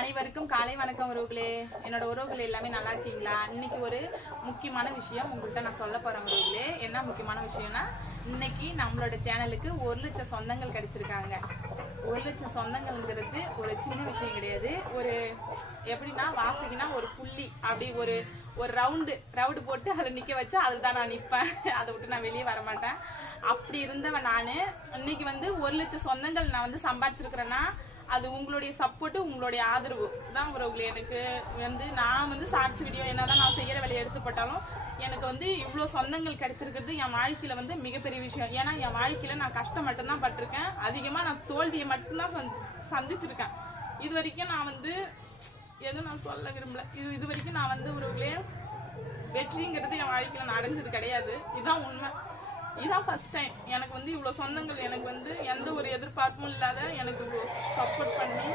அனைவருக்கும் காலை வணக்கம் உறவுகளே. என்னோட உறவுகள் எல்லாமே நல்லா இருக்கீங்களா? இன்னைக்கு ஒரு முக்கியமான விஷயம் உங்கள்கிட்ட நான் சொல்ல போறேன் உறவுகளே. என்ன முக்கியமான விஷயம்னா, இன்னைக்கு நம்மளோட சேனலுக்கு 1 லட்சம் சொந்தங்கள் கிடைச்சிருக்காங்க. 1 லட்சம் சொந்தங்கள்ங்கிறது ஒரு சின்ன விஷயம் கிடையாது. ஒரு எப்படின்னா வாசிக்கினா ஒரு புள்ளி அப்படி ஒரு ரவுண்டு போட்டு அதில் நிற்க வச்சு அதில் தான் நான் நிற்பேன். அதை விட்டு நான் வெளியே வர மாட்டேன். அப்படி இருந்தவன் நான் இன்னைக்கு 1 லட்சம் சொந்தங்கள் நான் சம்பாதிச்சிருக்கிறேன்னா அது உங்களுடைய சப்போர்ட்டு, உங்களுடைய ஆதரவு தான் உறவுகளே. எனக்கு நான் ஷார்ட்ஸ் வீடியோ என்னதான் நான் செய்கிற வேலையை எடுத்துப்பட்டாலும் எனக்கு இவ்வளோ சொந்தங்கள் கிடைச்சிருக்கிறது என் வாழ்க்கையில மிகப்பெரிய விஷயம். ஏன்னா என் வாழ்க்கையில நான் கஷ்டம் மட்டும்தான் பட்டிருக்கேன். அதிகமாக நான் தோல்வியை மட்டும்தான் சந்திச்சிருக்கேன். இது வரைக்கும் நான் எதுவும் நான் சொல்ல விரும்பல. இது வரைக்கும் நான் உறவுகளே வெற்றிங்கிறது என் வாழ்க்கையில நான் அடைஞ்சது கிடையாது. இதுதான் உண்மை. இதான் ஃபர்ஸ்ட் டைம் எனக்கு இவ்வளோ சொந்தங்கள் எனக்கு எந்த ஒரு எதிர்பார்ப்பும் இல்லாத எனக்கு சப்போர்ட் பண்ணி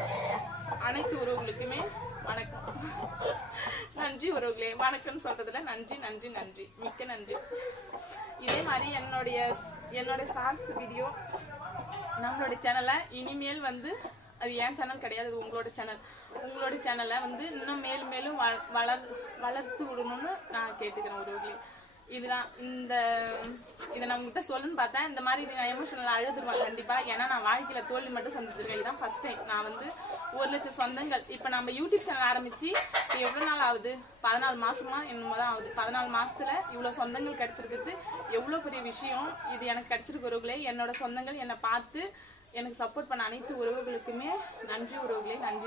அனைத்து உறவுகளுக்குமே வணக்கம். நன்றி உறவுகளே. வணக்கம்னு சொல்றதுல நன்றி நன்றி நன்றி, மிக்க நன்றி. இதே மாதிரி என்னோட ஷார்ட்ஸ் வீடியோ நம்மளோட சேனலை இனிமேல் அது என் சேனல் கிடையாது, அது உங்களோட சேனல். உங்களோட சேனலை இன்னும் மேலும் மேலும் வளர்த்து விடணும்னு நான் கேட்டுக்கிறேன் உறவுகளே. இதுதான் இதை நான் உங்ககிட்ட சொல்லணும்னு பார்த்தேன். இந்த மாதிரி நான் எமோஷனல் அழுதுருவேன் கண்டிப்பா. ஏன்னா நான் வாழ்க்கையில தோல்வி மட்டும் சந்திச்சிருக்கேன். இதுதான் ஃபர்ஸ்ட் டைம் நான் 1 லட்சம் சொந்தங்கள். இப்ப நம்ம யூடியூப் சேனல் ஆரம்பிச்சு எவ்வளவு நாள் ஆகுது? 14 மாசமா என்னமோதான் ஆகுது. 14 மாசத்துல இவ்வளவு சொந்தங்கள் கிடைச்சிருக்குது எவ்வளவு பெரிய விஷயம். இது எனக்கு கிடைச்சிருக்க உறவுகளே. என்னோட சொந்தங்கள் என்னை பார்த்து எனக்கு சப்போர்ட் பண்ண அனைத்து உறவுகளுக்குமே நன்றி உறவுகளே, நன்றி.